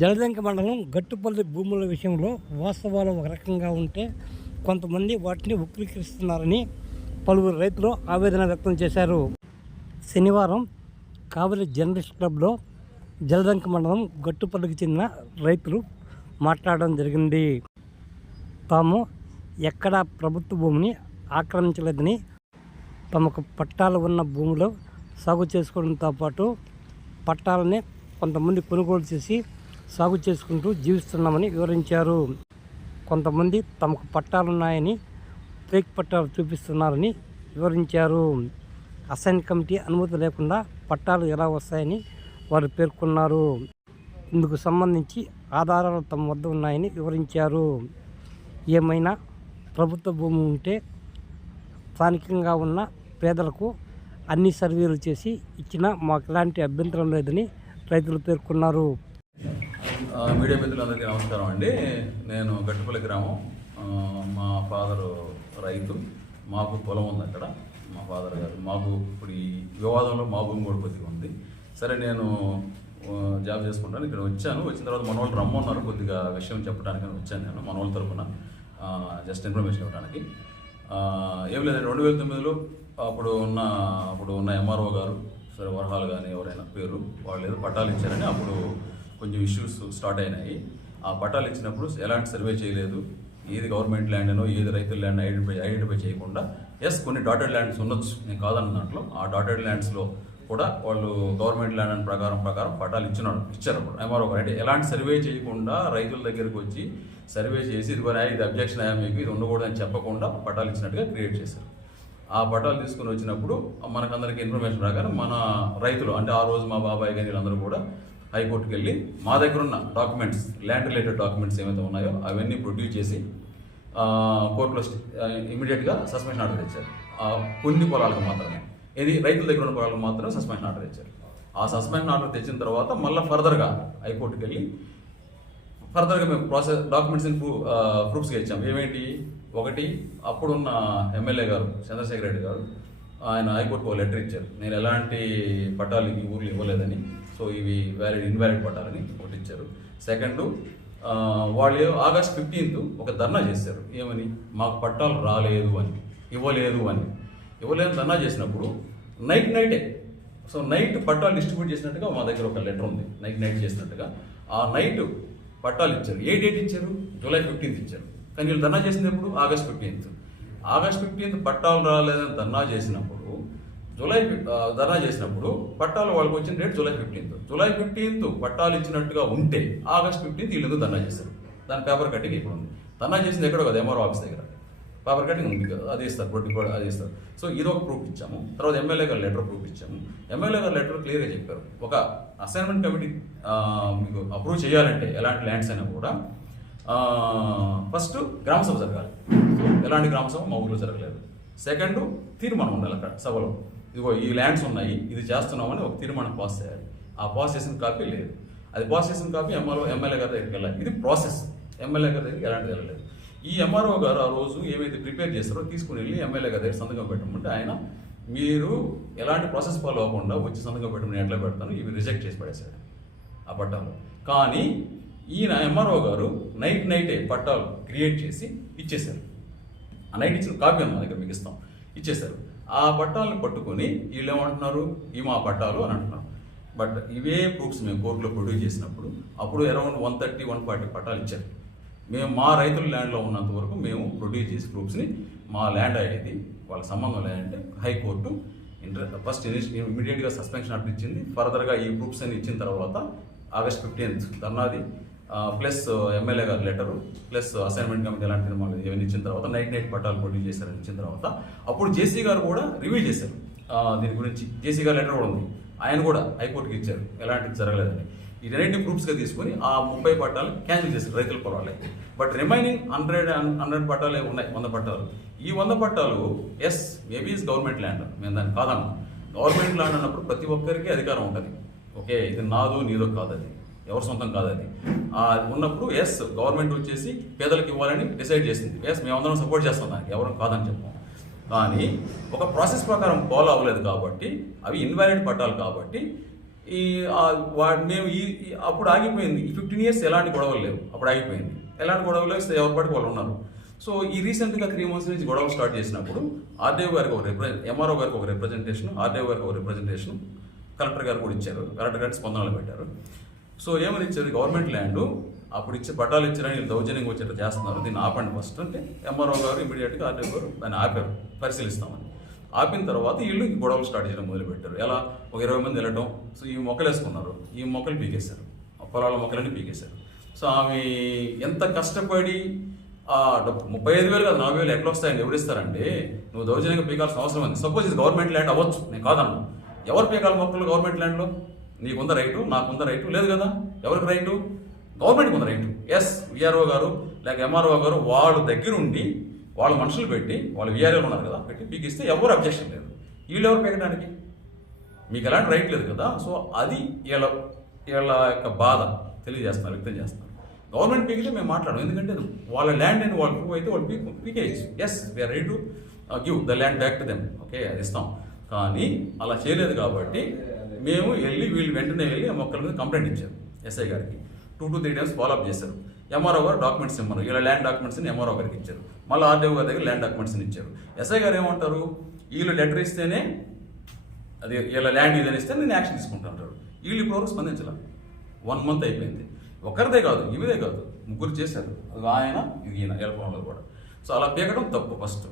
జలదంక మండలం గట్టుపల్లి భూముల విషయంలో వాస్తవాలు ఒక రకంగా ఉంటే కొంతమంది వాటిని వక్రీకరిస్తున్నారని పలువురు రైతులు ఆవేదన వ్యక్తం చేశారు. శనివారం కావలి జర్నలిస్ట్ క్లబ్లో జలదంక మండలం గట్టుపల్లికి చెందిన రైతులు మాట్లాడడం జరిగింది. తాము ఎక్కడా ప్రభుత్వ భూమిని ఆక్రమించలేదని తమకు పట్టాలు ఉన్న భూమిలో సాగు చేసుకోవడంతో పాటు పట్టాలని కొంతమంది కొనుగోలు చేసి సాగు చేసుకుంటూ జీవిస్తున్నామని వివరించారు. కొంతమంది తమకు పట్టాలున్నాయని ఫేక్ పట్టాలు చూపిస్తున్నారని వివరించారు. అసైన్ కమిటీ అనుమతి లేకుండా పట్టాలు ఎలా వస్తాయని వారు పేర్కొన్నారు. ఇందుకు సంబంధించి ఆధారాలు తమ వద్ద ఉన్నాయని వివరించారు. ఏమైనా ప్రభుత్వ భూమి ఉంటే స్థానికంగా ఉన్న పేదలకు అన్ని సర్వేలు చేసి ఇచ్చినా మాకు ఎలాంటి అభ్యంతరం లేదని రైతులు పేర్కొన్నారు. మీడియా మిత్రులందరికీ నమస్కారం అండి. నేను గట్టుపల్లి గ్రామం మా ఫాదరు రైతు. మాకు పొలం ఉంది అక్కడ మా ఫాదర్ గారు. మాకు ఇప్పుడు ఈ వివాదంలో మా భూమి కూడా కొద్దిగా ఉంది. సరే నేను జాబ్ చేసుకుంటాను ఇక్కడ వచ్చాను. వచ్చిన తర్వాత మన వాళ్ళు రమ్మన్నారు కొద్దిగా విషయం చెప్పడానికి వచ్చాను నేను మన వాళ్ళ తరఫున జస్ట్ ఇన్ఫర్మేషన్ ఇవ్వడానికి ఏం లేదండి రెండు వేల తొమ్మిదిలో అప్పుడు ఉన్న అప్పుడు ఉన్న ఎంఆర్ఓ గారు సరే వరహాలు కానీ ఎవరైనా పేరు వాళ్ళు ఏదో పట్టాలు ఇచ్చారని అప్పుడు కొంచెం ఇష్యూస్ స్టార్ట్ అయినాయి. ఆ పట్టాలు ఇచ్చినప్పుడు ఎలాంటి సర్వే చేయలేదు. ఏది గవర్నమెంట్ ల్యాండ్ అనో ఏది రైతుల ల్యాండ్ ఐడెంటిఫై ఐడెంటిఫై చేయకుండా ఎస్ కొన్ని డాటెడ్ ల్యాండ్స్ ఉండొచ్చు. నేను కాదన్న దాంట్లో. ఆ డాటెడ్ ల్యాండ్స్లో కూడా వాళ్ళు గవర్నమెంట్ ల్యాండ్ అని ప్రకారం ప్రకారం పట్టాలు ఇచ్చినారు. ఇచ్చారు అప్పుడు ఎంఆర్ఓ అంటే ఎలాంటి సర్వే చేయకుండా రైతుల దగ్గరికి వచ్చి సర్వే చేసి ఇది కొనా, ఇది అబ్జెక్షన్ అయ్యా మీకు ఇది ఉండకూడదని చెప్పకుండా పట్టాలు ఇచ్చినట్టుగా క్రియేట్ చేశారు. ఆ పట్టాలు తీసుకుని వచ్చినప్పుడు మనకందరికీ ఇన్ఫర్మేషన్ ప్రకారం మన రైతులు అంటే ఆ రోజు మా బాబాయ్ కానీ వీళ్ళందరూ కూడా హైకోర్టుకి వెళ్ళి మా దగ్గర ఉన్న డాక్యుమెంట్స్ ల్యాండ్ రిలేటెడ్ డాక్యుమెంట్స్ ఏమైతే ఉన్నాయో అవన్నీ ప్రొడ్యూస్ చేసి కోర్టులో ఇమీడియట్గా సస్పెన్షన్ ఆర్డర్ ఇచ్చారు. ఆ, కొన్ని పొలాలకు మాత్రమే. ఇది రైతుల దగ్గర ఉన్న పొలాలకు మాత్రమే సస్పెన్షన్ ఆర్డర్ ఇచ్చారు. ఆ సస్పెన్షన్ ఆర్డర్ తెచ్చిన తర్వాత మళ్ళీ ఫర్దర్గా హైకోర్టుకి వెళ్ళి ఫర్దర్గా మేము ప్రాసెస్ డాక్యుమెంట్స్ ప్రూఫ్స్గా ఇచ్చాం. ఏమేంటి? ఒకటి అప్పుడున్న ఎమ్మెల్యే గారు చంద్రశేఖర్ రెడ్డి గారు ఆయన హైకోర్టుకు ఒక లెటర్ ఇచ్చారు. నేను ఎలాంటి పట్టాలు ఈ ఊర్లు ఇవ్వలేదని. సో ఇవి వ్యాలిడ్ ఇన్వాలిడ్ పట్టాలని ఒకటి ఇచ్చారు సెకండ్ వాళ్ళు ఆగస్ట్ ఫిఫ్టీన్త్ ఒక ధర్నా చేశారు. ఏమని? మాకు పట్టాలు రాలేదు అని ఇవ్వలేదు అని. ఇవ్వలేదు ధర్నా చేసినప్పుడు నైట్ నైటే సో నైట్ పట్టాలు డిస్ట్రిబ్యూట్ చేసినట్టుగా మా దగ్గర ఒక లెటర్ ఉంది. నైట్ నైట్ చేసినట్టుగా. ఆ నైట్ పట్టాలు ఇచ్చారు. ఏ డేట్ ఇచ్చారు? జూలై ఫిఫ్టీన్త్ ఇచ్చారు. కానీ వీళ్ళు ధర్నా చేసినప్పుడు ఆగస్ట్ ఫిఫ్టీన్త్ ఆగస్ట్ ఫిఫ్టీన్త్ పట్టాలు రాలేదని ధర్నా చేసినప్పుడు జూలై ధర్నా చేసినప్పుడు పట్టాలు వాళ్ళకి వచ్చిన date July fifteenth. July fifteenth పట్టాలు ఇచ్చినట్టుగా ఉంటే ఆగస్ట్ ఫిఫ్టీన్త్ వీళ్ళు ధర్నా చేశారు దాని పేపర్ కట్టింగ్ ఇప్పుడు ఉంది. ధర్నా చేసింది ఎక్కడో కదా ఎంఆర్ఓ ఆఫీస్ దగ్గర. పేపర్ కటింగ్ ఉంది కదా అది ఇస్తారు బొట్టి కూడా అది ఇస్తారు. సో ఇది ఒక ప్రూఫ్ ఇచ్చాము. తర్వాత ఎమ్మెల్యే గారు లెటర్ ప్రూఫ్ ఇచ్చాము. ఎమ్మెల్యే గారు లెటర్ క్లియర్గా చెప్పారు. ఒక అసైన్మెంట్ కమిటీ మీకు అప్రూవ్ చేయాలంటే ఎలాంటి ల్యాండ్స్ అయినా కూడా ఫస్ట్ గ్రామసభ జరగాలి. సో ఎలాంటి గ్రామసభ మా ఊళ్ళో జరగలేదు. సెకండ్ తీర్మానం ఉండాలి అక్కడ సభలో. ఇదిగో ఈ ల్యాండ్స్ ఉన్నాయి ఇది చేస్తున్నామని ఒక తీర్మానం పాస్ చేయాలి. ఆ పాస్ చేసిన కాపీ లేదు. అది పాస్ చేసిన కాపీ ఎంఆర్ఓ ఎమ్మెల్యే గారి దగ్గరికి వెళ్ళాలి. ఇది ప్రాసెస్ ఎమ్మెల్యే గారి దగ్గరికి ఎలాంటిది వెళ్ళలేదు. ఈ ఎంఆర్ఓ గారు ఆ రోజు ఏమైతే ప్రిపేర్ చేస్తారో తీసుకుని వెళ్ళి ఎమ్మెల్యే గారి దగ్గర సంతకం పెట్టమంటే ఆయన మీరు ఎలాంటి ప్రాసెస్ ఫాలో అవ్వకుండా వచ్చి సంతకం పెట్టమని ఎట్లా పెడతాను ఇవి రిజెక్ట్ చేసి పడేశాడు ఆ పట్టాలు. కానీ ఈయన ఎంఆర్ఓ గారు నైట్ నైటే పట్టాలు క్రియేట్ చేసి ఇచ్చేశారు. ఆ నైట్ ఇచ్చిన కాపీ ఉంది మా దగ్గర మీకు ఇస్తాం. ఇచ్చేశారు. ఆ పట్టాలను పట్టుకొని వీళ్ళు ఏమంటున్నారు? ఈ మా పట్టాలు అని అంటున్నారు. బట్ ఇవే ప్రూఫ్స్ మేము కోర్టులో ప్రొడ్యూస్ చేసినప్పుడు అప్పుడు around one thirty one forty పట్టాలు ఇచ్చారు. మేము మా రైతుల ల్యాండ్లో ఉన్నంత వరకు మేము ప్రొడ్యూస్ చేసే ప్రూఫ్స్ని మా ల్యాండ్ అయ్యేది వాళ్ళ సంబంధం లేదంటే హైకోర్టు ఇంటర్ ఫస్ట్ ఇమీడియట్గా సస్పెన్షన్ ఆర్డర్ ఇచ్చింది. ఫర్దర్గా ఈ ప్రూఫ్స్ అని ఇచ్చిన తర్వాత August fifteenth ధర్నాది plus MLA garu letter plus assignment committee ఎలాంటి నిర్మాణాలు ఇవన్నీ ఇచ్చిన తర్వాత నైట్ నైట్ పట్టాలు పోటీ చేశారని ఇచ్చిన తర్వాత అప్పుడు జేసీ గారు కూడా రివ్యూ చేశారు. దీని గురించి జేసీ గారు లెటర్ కూడా ఉంది. ఆయన కూడా హైకోర్టుకి ఇచ్చారు. ఎలాంటిది జరగలేదని. ఈ రెండింటి ప్రూఫ్స్గా తీసుకొని ఆ ముప్పై పట్టాలు క్యాన్సిల్ చేశారు రైతుల పొలాలే. బట్ రిమైనింగ్ హండ్రెడ్ హండ్రెడ్ పట్టాలే ఉన్నాయి వంద పట్టాలు ఈ వంద పట్టాలు yes maybe is government land. మేము దాన్ని కాదన్నా గవర్నమెంట్ ల్యాండ్ అన్నప్పుడు ప్రతి ఒక్కరికి అధికారం ఉంటుంది. ఓకే ఇది నాదో నీదో కాదు అది. ఎవరి సొంతం కాదు అది. ఉన్నప్పుడు ఎస్ గవర్నమెంట్ వచ్చేసి పేదలకు ఇవ్వాలని డిసైడ్ చేసింది. ఎస్ మేమందరం సపోర్ట్ చేస్తాం దానికి. ఎవరు కాదని చెప్పాం. కానీ ఒక ప్రాసెస్ ప్రకారం ఫాలో అవ్వలేదు కాబట్టి అవి ఇన్వాలిడ్ పట్టాలి కాబట్టి ఈ వా- మేము ఈ అప్పుడు ఆగిపోయింది. ఈ ఫిఫ్టీన్ ఇయర్స్ ఎలాంటి గొడవలు లేవు. అప్పుడు ఆగిపోయింది. ఎలాంటి గొడవలు లేవు? ఎవరి పాటికి వాళ్ళు ఉన్నారు. సో ఈ రీసెంట్గా త్రీ మంత్స్ నుంచి గొడవలు స్టార్ట్ చేసినప్పుడు ఆర్డీఓ గారికి ఒక రిప్రజెంట్ ఎంఆర్ఓ గారికి ఒక రిప్రజెంటేషన్ ఆర్డీఓ గారికి ఒక రిప్రజెంటేషన్ కలెక్టర్ గారు కూడా ఇచ్చారు. కలెక్టర్ గారికి స్పందనలు పెట్టారు. సో ఏమని ఇచ్చారు గవర్నమెంట్ ల్యాండ్ అప్పుడు ఇచ్చే పట్టాలు ఇచ్చారని వీళ్ళు దౌర్జన్యంగా వచ్చేట్టు చేస్తున్నారు. దీన్ని ఆపండి ఫస్ట్ అంటే ఎంఆర్ఓ గారు ఇమీడియట్గా ఆర్డీఓ గారు దాన్ని ఆపారు పరిశీలిస్తామని. ఆపిన తర్వాత వీళ్ళు గొడవలు స్టార్ట్ చేయడం మొదలుపెట్టారు. ఎలా? ఒక ఇరవై మంది వెళ్ళడం సో ఈ మొక్కలు వేసుకున్నారు ఈ మొక్కలు పీకేశారు. పొలాల మొక్కలన్నీ పీకేశారు. సో ఆమె ఎంత కష్టపడి ఆ డబ్బు ముప్పై ఐదు వేలు కాదు నలభై వేలు ఎట్లా వస్తాయని ఎవరిస్తారంటే నువ్వు దౌర్జన్యంగా పీకాల్సిన అవసరం ఉంది. సపోజ్ ఇది గవర్నమెంట్ ల్యాండ్ అవ్వచ్చు. నేను కాదన్నా. ఎవరు పీకాలి మొక్కలు గవర్నమెంట్ ల్యాండ్లో? నీకుంద రైటు? నాకుంద రైటు? లేదు కదా. ఎవరికి రైటు? గవర్నమెంట్కి ఉంది రైటు? ఎస్ విఆర్ఓ గారు లేక ఎంఆర్ఓ గారు వాళ్ళ దగ్గరుండి వాళ్ళ మనుషులు పెట్టి వాళ్ళు విఆర్ఓలు ఉన్నారు కదా పెట్టి పీకిస్తే ఎవరు అబ్జెక్షన్ లేదు. వీళ్ళు ఎవరు పీకడానికి మీకు ఎలాంటి రైట్ లేదు కదా. సో అది వీళ్ళ వీళ్ళ యొక్క బాధ తెలియజేస్తున్నారు వ్యక్తం చేస్తున్నారు. గవర్నమెంట్ పీకితే మేము మాట్లాడము. ఎందుకంటే వాళ్ళ ల్యాండ్ అని వాళ్ళు ప్రూవ్ అయితే వాళ్ళు పీక్ పీకేయచ్చు. Yes we're ready to give the land back to them okay అది ఇస్తాం. కానీ అలా చేయలేదు కాబట్టి మేము వెళ్ళి వీళ్ళు వెంటనే వెళ్ళి ఆ మొక్కల మీద కంప్లైంట్ ఇచ్చారు SI garu. Two two three times follow up చేశారు. ఎంఆర్ఓ గారు డాక్యుమెంట్స్ ఇమ్మన్నారు. ఇలా ల్యాండ్ డాక్యుమెంట్స్ని ఎంఆర్ఓ గారికి ఇచ్చారు. మళ్ళీ ఆర్డీఓ గారి దగ్గర ల్యాండ్ డాక్యుమెంట్స్ని ఇచ్చారు. ఎస్ఐ గారు ఏమంటారు? వీళ్ళు లెటర్ ఇస్తేనే అది ఇలా ల్యాండ్ ఇదని ఇస్తే నేను యాక్షన్ తీసుకుంటాను వీళ్ళు ఇప్పటివరకు స్పందించాల. వన్ మంత్ అయిపోయింది. ఒకరిదే కాదు ఇవిదే కాదు. ముగ్గురు చేశారు. అది ఆయన ఇది ఈయన ఎలక్ట్రాన్లో కూడా. సో అలా పీకడం తప్పు ఫస్ట్.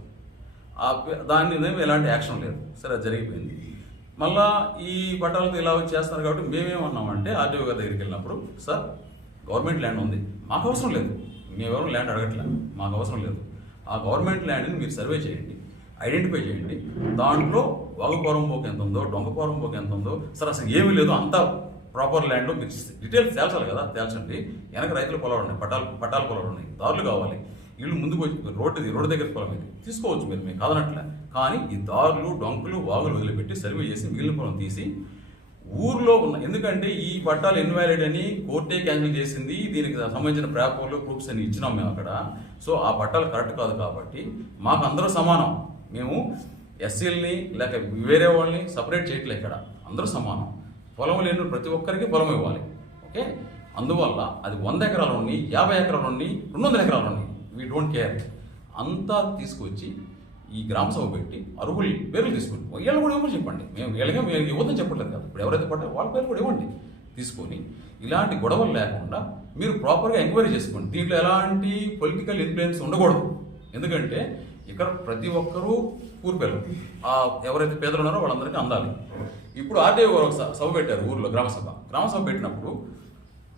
ఆ దాన్ని దాని మీద ఎలాంటి యాక్షన్ లేదు. సరే అది జరిగిపోయింది. మళ్ళా ఈ పట్టాలతో ఇలా వచ్చి చేస్తున్నారు కాబట్టి మేమేమన్నామంటే ఆర్టీఓ గారి దగ్గరికి వెళ్ళినప్పుడు సార్ గవర్నమెంట్ ల్యాండ్ ఉంది. మాకు అవసరం లేదు. మేమెవరం ల్యాండ్ అడగట్లే. మాకు అవసరం లేదు. ఆ గవర్నమెంట్ ల్యాండ్ని మీరు సర్వే చేయండి. ఐడెంటిఫై చేయండి. దాంట్లో వాగుపురం పోక ఎంత ఉందో డొంకపురం పోక ఎంత ఉందో సరే అసలు ఏమీ లేదు. అంతా ప్రాపర్ ల్యాండ్ మీరు డీటెయిల్స్ తేల్చాలి కదా తేల్చండి. వెనక రైతుల పొలాలు ఉన్నాయి పట్టాలు పట్టాల పొలాలు ఉన్నాయి. దారులు కావాలి. ఇల్లు ముందుకు వచ్చి రోడ్డు రోడ్డు దగ్గర పొలం ఇది తీసుకోవచ్చు మీరు మీకు కాదనట్లే. కానీ ఈ దారులు డొంకులు వాగులు వదిలిపెట్టి సర్వే చేసి మిగిలిన పొలం తీసి ఊర్లో ఉన్న ఎందుకంటే ఈ పట్టాలు ఇన్వాలిడ్ అని కోర్టే క్యాన్సిల్ చేసింది. దీనికి సంబంధించిన పేపర్లు ప్రూఫ్స్ అని ఇచ్చినాం మేము అక్కడ. సో ఆ పట్టాలు కరెక్ట్ కాదు కాబట్టి మాకు అందరూ సమానం. మేము ఎస్సీలని లేక వేరే వాళ్ళని సపరేట్ చేయట్లే ఇక్కడ. అందరూ సమానం. పొలం లేని ప్రతి ఒక్కరికి పొలం ఇవ్వాలి. ఓకే? అందువల్ల అది వంద ఎకరాలు ఉండి యాభై ఎకరాలు ఉండి రెండు వందల ఎకరాలు ఉన్నాయి వీ డోంట్ కేర్ అంతా తీసుకొచ్చి ఈ గ్రామ సభ పెట్టి అర్హులు పేర్లు తీసుకోండి వీళ్ళు కూడా ఇవ్వమని చెప్పండి? మేము వీళ్ళగా మేము ఇవ్వదని చెప్పట్లేదు కదా. ఇప్పుడు ఎవరైతే పట్టారో వాళ్ళ పేరు కూడా ఇవ్వండి. తీసుకొని ఇలాంటి గొడవలు లేకుండా మీరు ప్రాపర్గా ఎంక్వైరీ చేసుకోండి. దీంట్లో ఎలాంటి పొలిటికల్ ఇన్ఫ్లుయెన్స్ ఉండకూడదు. ఎందుకంటే ఇక్కడ ప్రతి ఒక్కరూ ఊరిపేరు ఎవరైతే పేదలు ఉన్నారో వాళ్ళందరికీ అందాలి. ఇప్పుడు ఆర్డీఓ గారు ఒక సభ పెట్టారు ఊర్లో గ్రామ సభ. గ్రామ సభ పెట్టినప్పుడు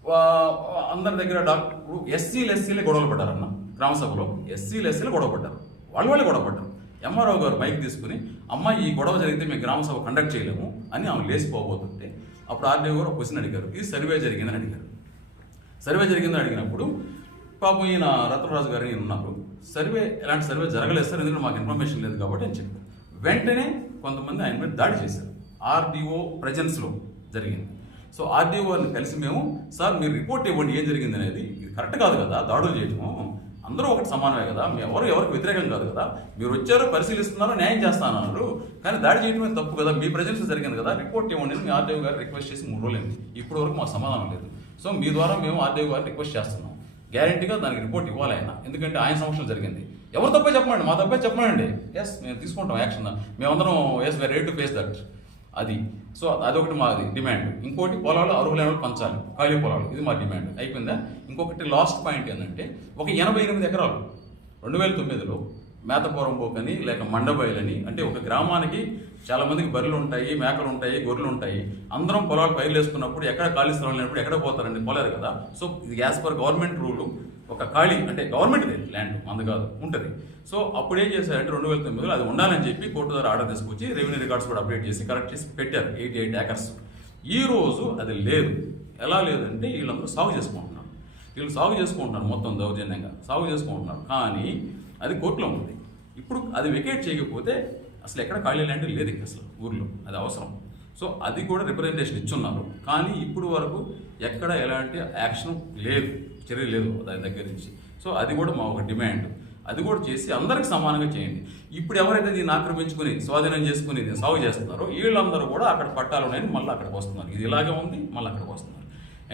అందరి దగ్గర డాక్టర్ ఎస్సీలు ఎస్సీలే గొడవలు పడ్డారన్న గ్రామ సభలో ఎస్సీలు ఎస్సీలు గొడవ పడ్డారు. వాళ్ళు వాళ్ళే గొడవ పడ్డారు. ఎంఆర్ఓ గారు మైక్ తీసుకుని అమ్మ ఈ గొడవ జరిగితే మేము గ్రామసభ కండక్ట్ చేయలేము అని ఆమె లేచిపోబోతుంటే అప్పుడు ఆర్డీఓ గారు క్వశ్చన్ అడిగారు. ఇది సర్వే జరిగిందని అడిగారు. సర్వే జరిగిందని అడిగినప్పుడు పాపం ఈయన రత్నరాజు గారు ఈయన ఉన్నారు. సర్వే ఎలాంటి సర్వే జరగలేదు సార్ ఎందుకంటే మాకు ఇన్ఫర్మేషన్ లేదు కాబట్టి అని చెప్పారు. వెంటనే కొంతమంది ఆయన మీద దాడి చేశారు. ఆర్డీఓ ప్రజెన్స్లో జరిగింది. సో ఆర్డీఓ గారిని కలిసి మేము సార్ మీరు రిపోర్ట్ ఇవ్వండి ఏం జరిగింది అనేది. ఇది కరెక్ట్ కాదు కదా దాడులు చేయటము అందరూ ఒకటి సమానమే కదా మీ ఎవరు ఎవరికి వ్యతిరేకం కాదు కదా. మీరు వచ్చారు పరిశీలిస్తున్నారు న్యాయం చేస్తానన్నారు కానీ దాడి చేయడమే తప్పు కదా మీ ప్రజెన్స్ జరిగింది కదా రిపోర్ట్ ఇవ్వండి మీ ఆర్డీఓ గారు రిక్వెస్ట్ చేసి మూడు రోజులు అయింది. ఇప్పటి వరకు మాకు సమాధానం లేదు. సో మీ ద్వారా మేము ఆర్డీఓ గారిని రిక్వెస్ట్ చేస్తున్నాం. గ్యారంటీగా దానికి రిపోర్ట్ ఇవ్వాలి ఆయన. ఎందుకంటే ఆయన సంవత్సరం జరిగింది. ఎవరు తప్పే చెప్పమండి? మా తప్పే చెప్పమండి. ఎస్ మేము తీసుకుంటాం యాక్షన్. మేమందరం yes we ready to face that అది. సో అదొకటి మాది డిమాండ్ ఇంకోటి పొలాలు అర్హులైన వాళ్ళు పంచాలి. ఖాళీ పొలాలు. ఇది మా డిమాండ్ అయిపోయిందా? ఇంకొకటి లాస్ట్ పాయింట్ ఏంటంటే ఒక ఎనభై ఎనిమిది ఎకరాలు. రెండు వేల తొమ్మిదిలో మేతపురం పోకని లేక మండబయలని అంటే ఒక గ్రామానికి చాలా మందికి బర్రెలు ఉంటాయి మేకలు ఉంటాయి గొర్రెలు ఉంటాయి. అందరం పొలాలు పైర్లు వేసుకున్నప్పుడు ఎక్కడ ఖాళీ స్థలం లేనప్పుడు ఎక్కడ పోతారండి? పోలేరు కదా. సో ఇది యాజ్ పర్ గవర్నమెంట్ రూల్ ఒక ఖాళీ అంటే గవర్నమెంట్ ల్యాండ్ అందు కాదు ఉంటుంది. సో అప్పుడు ఏం చేశారంటే రెండు వేల తొమ్మిదిలో అది ఉండాలని చెప్పి కోర్టు ద్వారా ఆర్డర్ తీసుకొచ్చి రెవెన్యూ రికార్డ్స్ కూడా అప్డేట్ చేసి కరెక్ట్ చేసి పెట్టారు ఎయిటీ ఎయిట్ ఏకర్స్ ఈ రోజు అది లేదు. ఎలా లేదంటే వీళ్ళందరూ సాగు చేసుకుంటున్నారు. వీళ్ళు సాగు చేసుకుంటున్నారు మొత్తం దౌర్జన్యంగా సాగు చేసుకుంటున్నారు. కానీ అది కోర్టులో ఉంది. ఇప్పుడు అది వెకేట్ చేయకపోతే అసలు ఎక్కడ ఖాళీ ల్యాండ్ లేదు అసలు ఊర్లో అది అవసరం. సో అది కూడా రిప్రజెంటేషన్ ఇచ్చున్నారు. కానీ ఇప్పుడు వరకు ఎక్కడ ఎలాంటి యాక్షన్ లేదు. చర్య లేదు దాని దగ్గర నుంచి. సో అది కూడా మా ఒక డిమాండ్ అది కూడా చేసి అందరికి సమానంగా చేయండి. ఇప్పుడు ఎవరైతే దీన్ని ఆక్రమించుకుని స్వాధీనం చేసుకుని సాగు చేస్తున్నారో వీళ్ళందరూ కూడా అక్కడ పట్టాలు ఉన్నాయని మళ్ళీ అక్కడికి వస్తున్నారు. ఇది ఇలాగే ఉంది మళ్ళీ అక్కడికి వస్తున్నారు.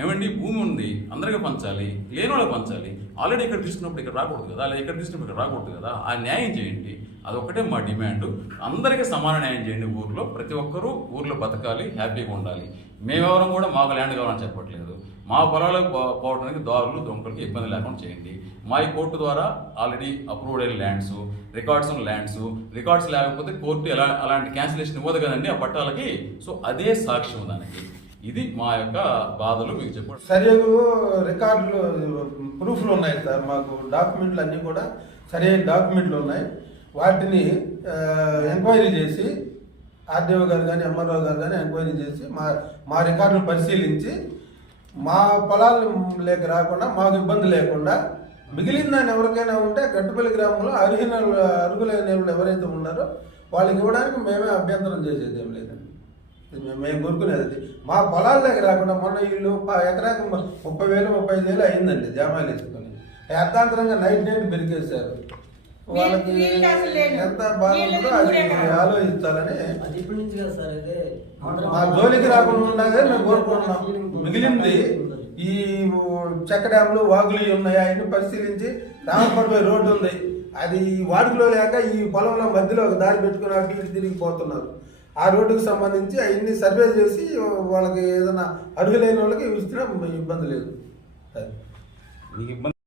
ఏమండి భూమి ఉంది అందరికీ పంచాలి లేని వాళ్ళకి పంచాలి. ఆల్రెడీ ఇక్కడ తీసుకున్నప్పుడు ఇక్కడ రాకూడదు కదా లేదా ఇక్కడ తీసుకున్నప్పుడు ఇక్కడ రాకూడదు కదా ఆ న్యాయం చేయండి. అదొకటే మా డిమాండ్ అందరికీ సమాన న్యాయం చేయండి ఊర్లో. ప్రతి ఒక్కరూ ఊర్లో బతకాలి హ్యాపీగా ఉండాలి. మేమెవరం కూడా మాకు ల్యాండ్ కావాలని చెప్పట్లేదు. మా పొలాలకు పోవడానికి దారులు దొంగలకి ఇబ్బంది లేకుండా చేయండి. మా ఈ కోర్టు ద్వారా ఆల్రెడీ అప్రూవ్డ్ అయిన ల్యాండ్స్ రికార్డ్స్ ఉన్న ల్యాండ్స్ రికార్డ్స్ లేకపోతే కోర్టు ఎలా అలాంటి క్యాన్సిలేషన్ ఇవ్వదు కదండి ఆ పట్టాలకి. సో అదే సాక్ష్యం దానికి. ఇది మా యొక్క బాధలు మీకు చెప్పండి సరియగు రికార్డులు ప్రూఫ్లు ఉన్నాయి సార్. మాకు డాక్యుమెంట్లు అన్నీ కూడా సరైన డాక్యుమెంట్లు ఉన్నాయి. వాటిని ఎంక్వైరీ చేసి ఆర్డీఓ గారు కానీ ఎంఆర్ఓ గారు కానీ ఎంక్వైరీ చేసి మా మా రికార్డులు పరిశీలించి మా పొలాలు లేక రాకుండా మాకు ఇబ్బంది లేకుండా మిగిలిన దాన్ని ఎవరికైనా ఉంటే గట్టుపల్లి గ్రామంలో అర్హుల అర్హులైన వాళ్ళు ఎవరైతే ఉన్నారో వాళ్ళకి ఇవ్వడానికి మేమే అభ్యంతరం చేసేది ఏం లేదండి. మేము కోరుకునేది అది. మా దగ్గర రాకుండా మొన్న వీళ్ళు ఎకరాకు ముప్పై వేలు ముప్పై ఐదు వేలు అయిందండి జామాలు వేసుకొని. అర్థాంతరంగా నైట్ నైట్ పెరిగేశారు. వాళ్ళకి. ఎంత బాధ ఉందో అది ఆలోచించాలని మా జోలికి రాకుండా ఉండగా మేము కోరుకుంటున్నాం. మిగిలింది ఈ చెక్క డ్యామ్లు వాగులు ఉన్నాయి అవన్నీ పరిశీలించి రామపడిపోయే రోడ్డు ఉంది. అది వాడుకలో లేక ఈ పొలంలో మధ్యలో ఒక దారి పెట్టుకుని అటు ఇటు తిరిగిపోతున్నారు ఆ రోడ్డుకి సంబంధించి అవన్నీ సర్వే చేసి వాళ్ళకి ఏదైనా అర్హులైన వాళ్ళకి ఇచ్చినా ఇబ్బంది లేదు. అది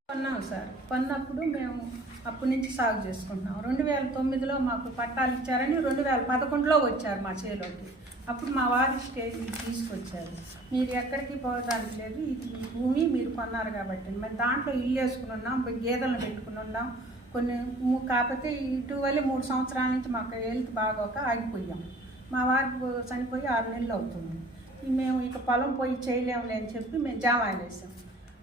కొన్నాం సార్. కొన్నప్పుడు మేము అప్పటి నుంచి సాగు చేసుకుంటున్నాం. రెండు వేల తొమ్మిదిలో మాకు పట్టాలు ఇచ్చారని రెండు వేల పదకొండులో వచ్చారు మా చేలోకి. అప్పుడు మా వారి స్టేజ్ తీసుకొచ్చారు. మీరు ఎక్కడికి పోవడానికి లేదు. ఇది ఈ భూమి మీరు కొన్నారు కాబట్టి. మరి దాంట్లో ఇల్లు వేసుకుని ఉన్నాం గేదెలను పెట్టుకుని ఉన్నాం. కొన్ని కాకపోతే ఇటీవల మూడు సంవత్సరాల నుంచి మాకు హెల్త్ బాగోక ఆగిపోయాం. మా వారు చనిపోయి ఆరు నెలలు అవుతుంది. మేము ఇక పొలం పోయి చేయలేములే అని చెప్పి మేము జామాయిలు వేసాం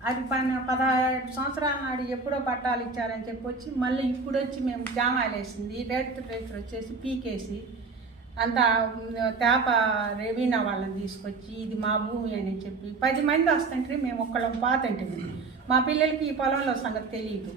అది పన్న పదహారు సంవత్సరాల నాడు ఎప్పుడో పట్టాలు ఇచ్చారని చెప్పి వచ్చి మళ్ళీ ఇప్పుడు వచ్చి మేము జామాయిలు వేసింది రేట్ రేట్లు వచ్చేసి పీకేసి అంతా తేప రెవీనా వాళ్ళని తీసుకొచ్చి ఇది మా భూమి అని చెప్పి పది మంది వస్తుంటే మేము ఒక్కళ్ళం పాతంటే మా పిల్లలకి ఈ పొలంలో సంగతి తెలియదు.